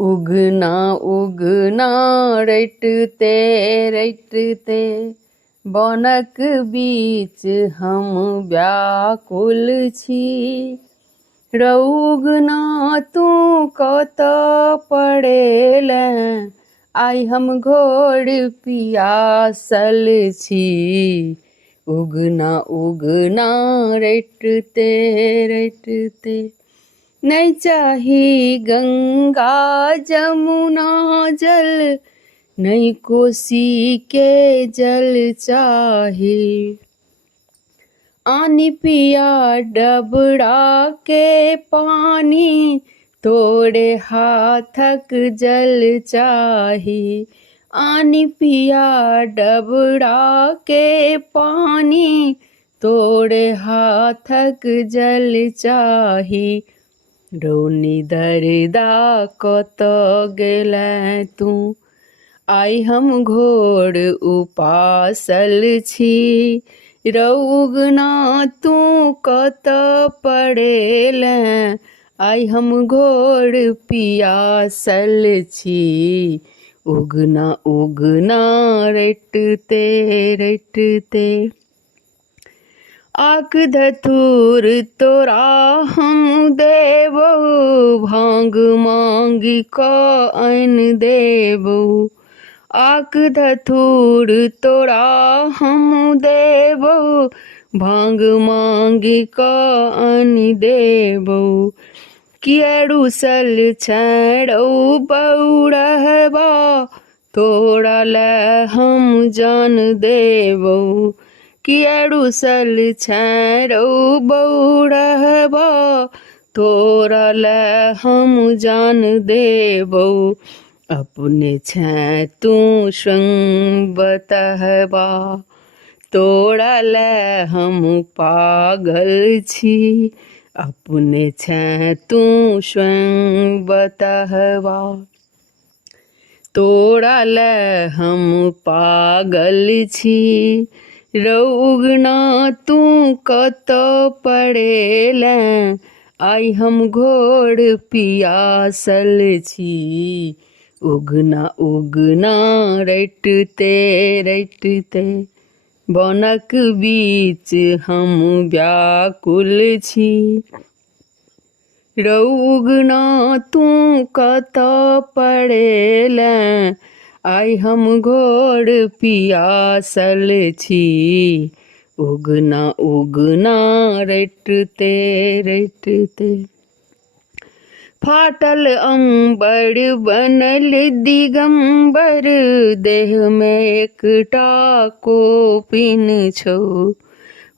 उगना उगना रटते रटते बनक बीच हम व्याकुल छी। रौगना तू कत पड़ेल, आइ हम घोर पियासल छी। उगना उगना रटते रटते, नहीं चाही गंगा जमुना जल, नहीं कोसी के जल चाही। आनी पिया डबरा के पानी, तोड़े हाथक जल चाही। आनी पिया डबरा के पानी, तोड़े हाथक जल चाही। डोनी दरदा कत गेलै तू, आइ हम घोर उपासल छी। रौगना तू कत पड़ेल, आइ हम घोर पियासल छी। उगना उगना रटते रटते, आक धतूर तोरा हम देबो, भांग मांगी क अन देबो। आक धतूर तोरा हम देबो, भांग मांगी क अन देबो। किया रुसल छैरौ बौरहबा, तोरा ले हम जान देबो। किया रुसल छैरौ बौरहबा, तोरा ले हम जान देबो। अपने छै तू स्वयं बतहबा, तोरा ले हम पागल छी। अपने छै तू स्वयं बतहबा, तोरा ले हम पागल छी। रौगना तू कत पड़ेल, आइ हम घोर पियासल छी। उगना उगना रटते रटते, बनक बीच हम व्याकुल छी। रौगना तू कत पड़ेल, आइ हम घोर पियासल छी। उगना उगना रटते रटते, फाटल अंबर बनल दिगंबर, देह में एकटा कोपिन छौ।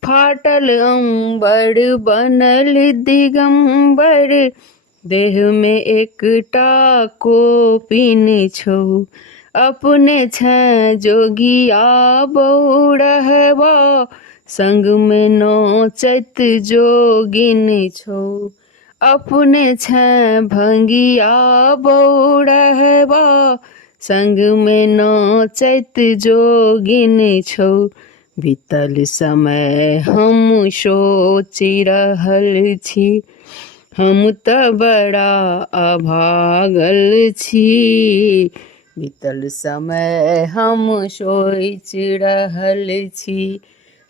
फाटल अंबर बनल दिगंबर, देह में एकटा कोपिन छौ। अपने छै जोगिया बौरहबा, संग में नोचैत जोगिन छौ। अपने छै भंगिया बौरहबा, संग में नोचैत जोगिन छौ। बीतल समय हम सोचि रहल छी, हम त बड़ा अभागल छी। बीतल समय हम सोचि रहल छी,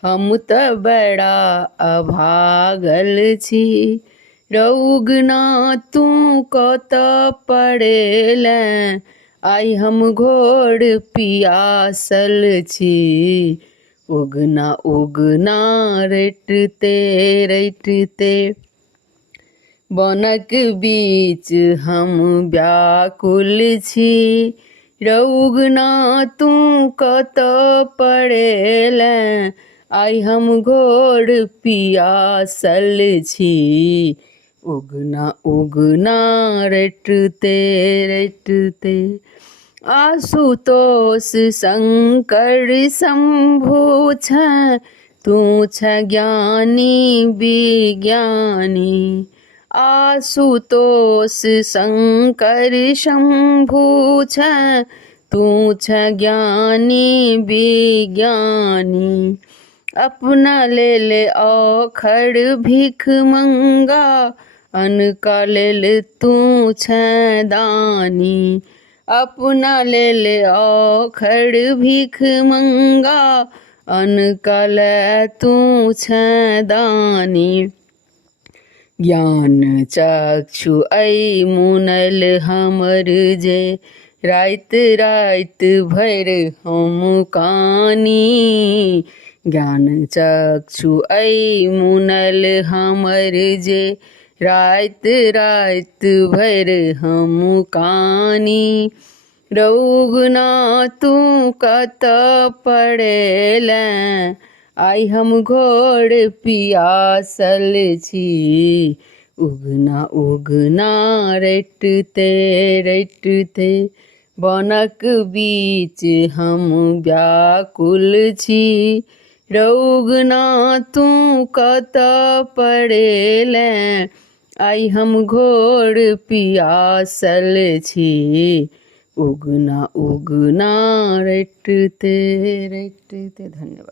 हम त बड़ा अभागल छी। रौगना तू कत पड़ेल, आइ हम घोर पियासल छी। उगना उगना रटते रटते, बनक बीच हम व्याकुल छी। रौगना तू कत पड़ेल, आइ हम घोर पियासल छी। उगना उगना रटते रटते, आशुतोष शंकर शंभु छै, तू छै ज्ञानी विज्ञानी। आशुतोष शंकर शंभु छै, तू छै ज्ञानी विज्ञानी। अपना ले ले औखड़ भिख मंगा, अनका लेल तू छै दानी। अपना लेल औखड़ भीख मंगा, अनका ले तू छै दानी। ज्ञान चक्षु ऐ मुनल हमर जे, राइत राइत भर हम कानी। ज्ञान चक्षु ऐ मुनल हमर जे, राइत राइत भर हम कानी। रौगना तू कत पड़ेलें, आइ हम घोर पियासल छी। उगना उगना रटते रटते, बनक बीच हम व्याकुल छी। रौगना तू कत पड़ेलें, आइ हम घोर पियासल छी। उगना उगना रटते रटते। धन्यवाद।